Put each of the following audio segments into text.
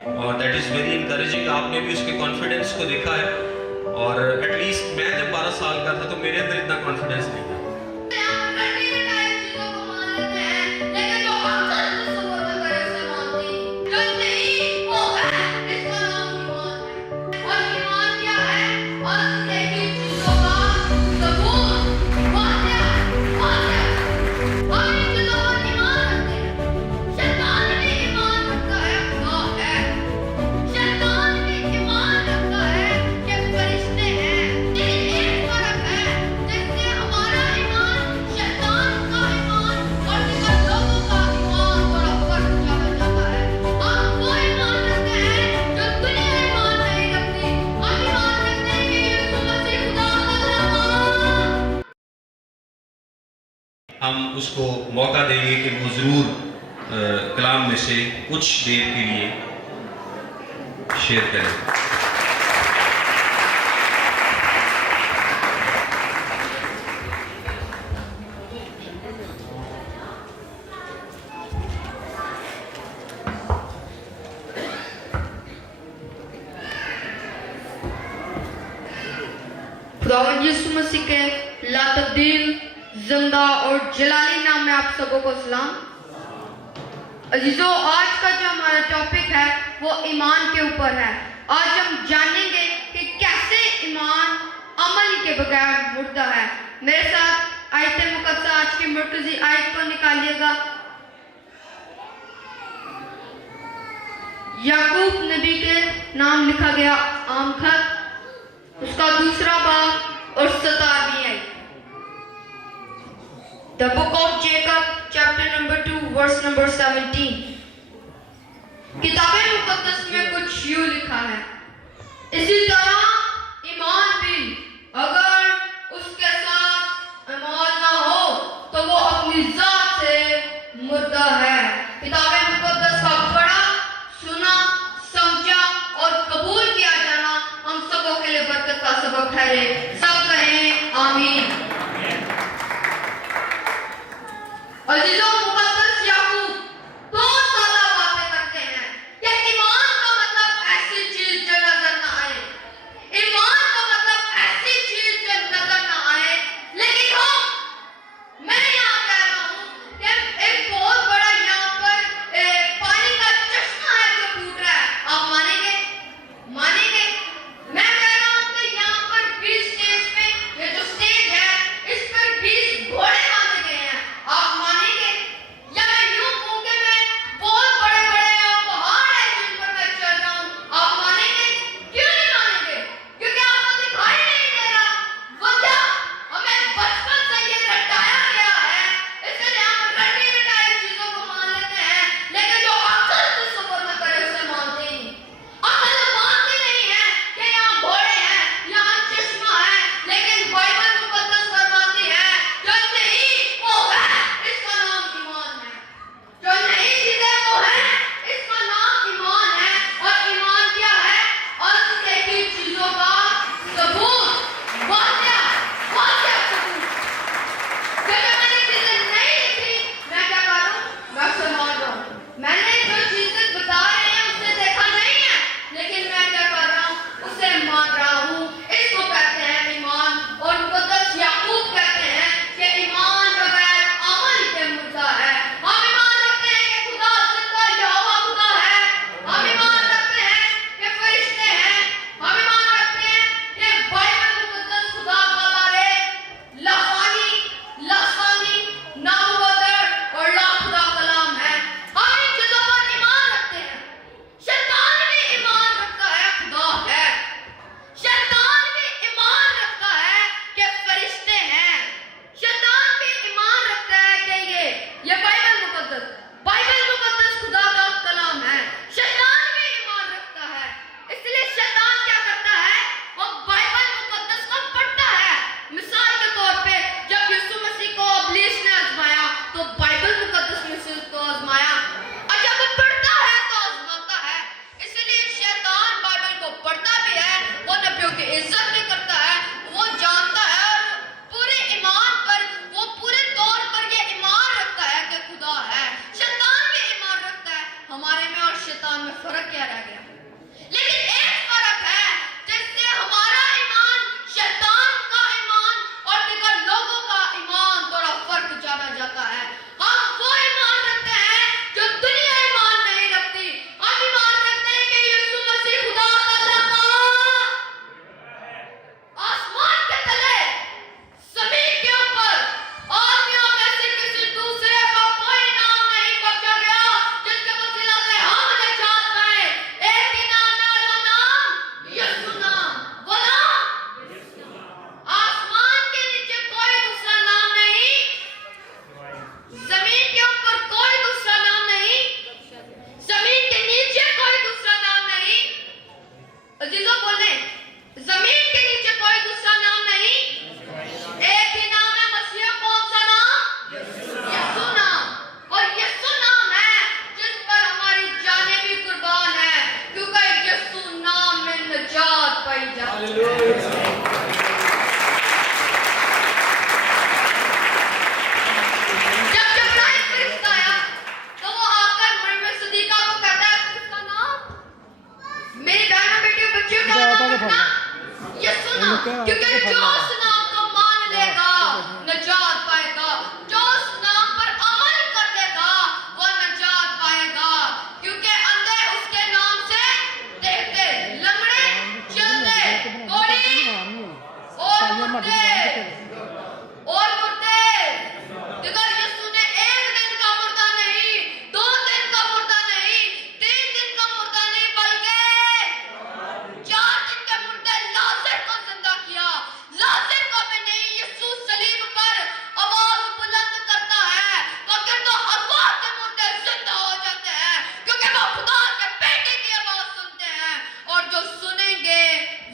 और that is very encouraging. आपने भी उसके कॉन्फिडेंस को देखा है, और एटलीस्ट मैं जब 12 साल का था तो मेरे अंदर इतना कॉन्फिडेंस नहीं था। हम उसको मौका देंगे कि वो ज़रूर कलाम में से कुछ देर के लिए शेयर करें। खुदावंद यीशु मसीह के ला तब्दील, जिंदा और जलाली नाम में आप सबों को सलाम। अजीजों, आज का जो हमारा टॉपिक है वो ईमान के ऊपर है। आज हम जानेंगे कि कैसे ईमान अमल के बगैर मुर्दा है। मेरे साथ आयत मुकद्दसा आज की मरकजी आयत को निकालिएगा। याकूब नबी के नाम लिखा गया आम खत, उसका दूसरा बाब और 17वीं आयत। The book of Jacob, chapter number 2, verse number 17. किताबे मुकद्दस में कुछ यूं लिखा है, इसी तरह ईमान भी अगर उसके साथ अमल ना हो तो वो अपनी जात से मुर्दा है। किताबे मुकद्दस का पढ़ा, सुना, समझा और कबूल किया जाना हम सबों के लिए बरकत का सबब ठहरे। सब कहें आमीन। अजीजों, मुकद्दस याकूब दो साला बातें करते हैं कि ईमान का मतलब ऐसी चीज जो नजर ना आए, ईमान का मतलब ऐसी चीज जो नजर ना आए। लेकिन मैं यहाँ कह रहा हूँ कि एक बहुत बड़ा यहाँ पर पानी का चश्मा है जो फूट रहा है। आप मानेंगे? मानेंगे? मैं कह रहा हूँ कि यहाँ पर 20 स्टेज पे, ये जो स्टेज है इस पर 20 घोड़े बांधे गए हैं। आप मानेंगे? शैतान में फर्क क्या रह गया? लेकिन एक फर्क है जिससे हमारा ईमान, शैतान का ईमान और दीगर लोगों का ईमान थोड़ा फर्क जाना जाता है। हम वो ईमान रखते हैं जो दुनिया ईमान नहीं रखती। हम ईमान रखते हैं कि यीशु मसीह खुदा ताला का आसमान के तले, जमीन के ऊपर आदमियों में से किसी दूसरे को कोई नाम नहीं बख्शा गया जिसके वसीला से हम निजात पाए। एक ही नाम है, वो नाम यीशु नाम। वो नाम आसमान के नीचे कोई दूसरा नाम नहीं, जमीन के ऊपर कोई दूसरा नाम नहीं, जमीन के नीचे कोई दूसरा नाम नहीं। अजीजों बोले, जमीन के नीचे कोई दूसरा नाम नहीं, एक ही नाम है मसीह। कौन सा नाम? यीशु नाम। और यीशु नाम है जिस पर हमारी जानें भी कुर्बान है, क्योंकि यीशु नाम में निजात पाई जाती है। जब जिब्राइल फरिश्ता आया तो वो आकर मरियम सदीका को कहता है, इसका नाम मेरी बहनों बेटियों बच्चियों का नाम रखना यीशु नाम, क्योंकि जो उस नाम को मान लेगा निजात पाएगा, जो उस नाम पर अमल कर लेगा वो निजात पाएगा। क्योंकि अंधे उसके नाम से देखते, लंगड़े चलते, कोढ़ी और मुर्दे देखो, यीशु ने एक दिन का मुर्दा नहीं, 2 दिन का मुर्दा नहीं, 3 दिन का मुर्दा नहीं, बल्कि 4 दिन के मुर्दे लाजर को जिंदा किया। लाजर को भी नहीं, यीशु सलीब पर आवाज बुलंद करता है तो हवा के मुर्दे जिंदा हो जाते हैं, क्योंकि वो खुदा के बेटे की आवाज सुनते हैं और जो सुनेंगे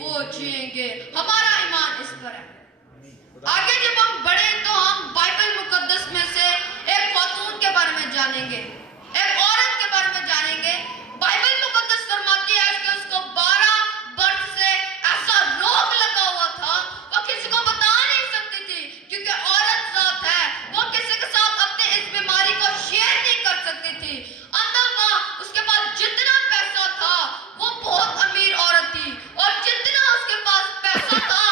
वो जिएंगे। हमारा ईमान इस पर है। आगे जब हम बढ़े तो हम बाइबल मुकद्दस में से एक खातून के बारे में जानेंगे, एक औरत के बारे में जानेंगे। बाइबल मुकद्दस फरमाती है कि उसको 12 वर्ष से ऐसा रोग लगा हुआ था, वो किसी को बता नहीं सकती थी, क्योंकि औरत जात है, वो किसी के साथ अपने इस बीमारी को शेयर नहीं कर सकती थी। अंदर का उसके पास जितना पैसा था, वो बहुत अमीर औरत थी, और जितना उसके पास पैसा था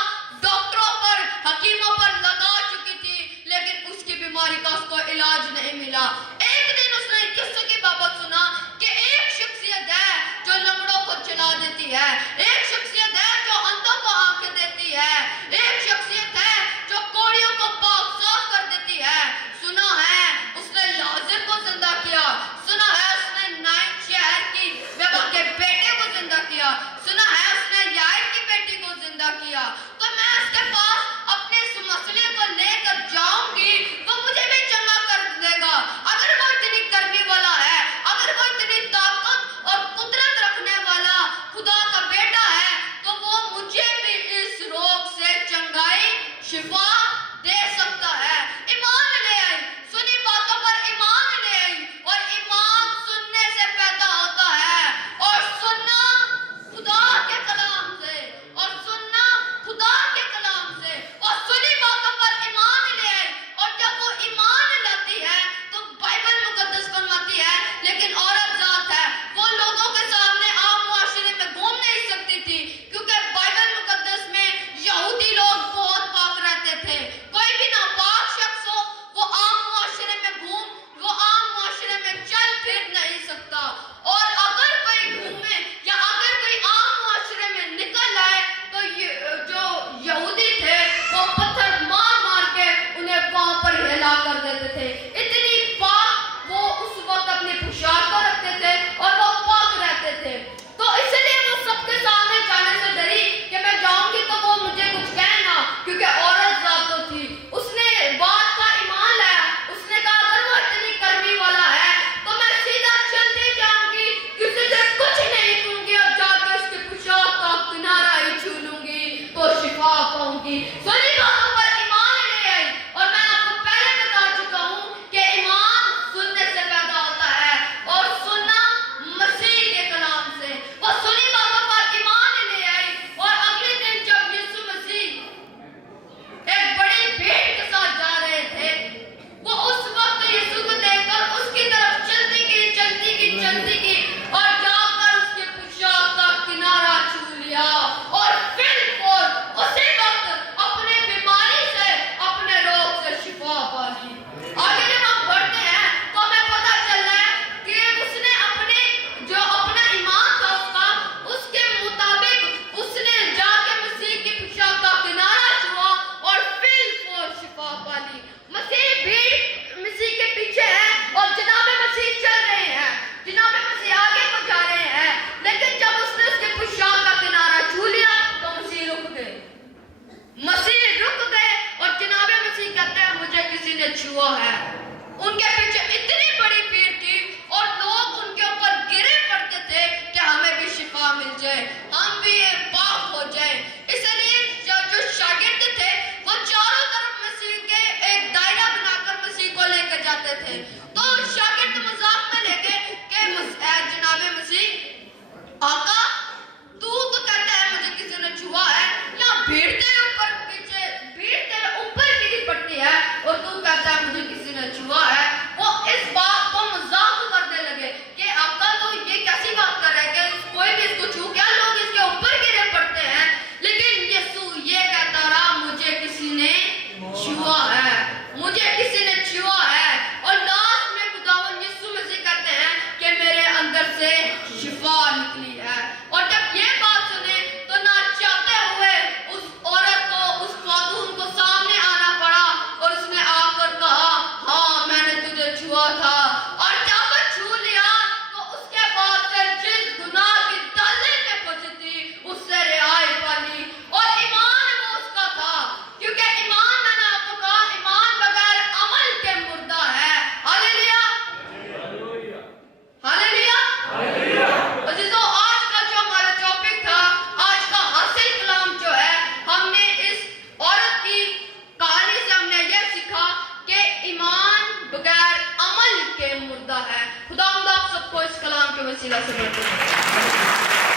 डॉक्टरों पर, हकीमों पर लगा चुकी थी, लेकिन उसकी बीमारी का उसको इलाज नहीं मिला। एक दिन उसने किस्से की बाबत सुना कि एक शख्सियत है जो लंगड़ों को चला देती है, एक शख्सियत है जो अंधों को आंखें देती है, एक शख्सियत है जो कोढ़ियों को पाक साफ कर देती है। सुना है उसने लाजर को जिंदा किया, सुना है उसने नाइन शहर की बेवा के बेटे को जिंदा किया, सुना है उसने यायर की बेटी को जिंदा किया। तो मैं उसके पास अपने इस मसले को लेकर जाऊंगी, वो मुझे भी चंगा कर देगा। अगर वो इतनी कर्मी वाला है, अगर वो इतनी ताकत और कुदरत रखने वाला खुदा का बेटा है, तो वो मुझे भी इस रोग से चंगाई, शिफा दे सकता है। ईमान ले आई, सुनी बातों पर ईमान ले आई, और ईमान सुनने से पैदा होता है, और सुनना खुदा के कलाम से, और सुनना खुदा खुदा आप सबको इस कलाम के वसीला से बरकत दे।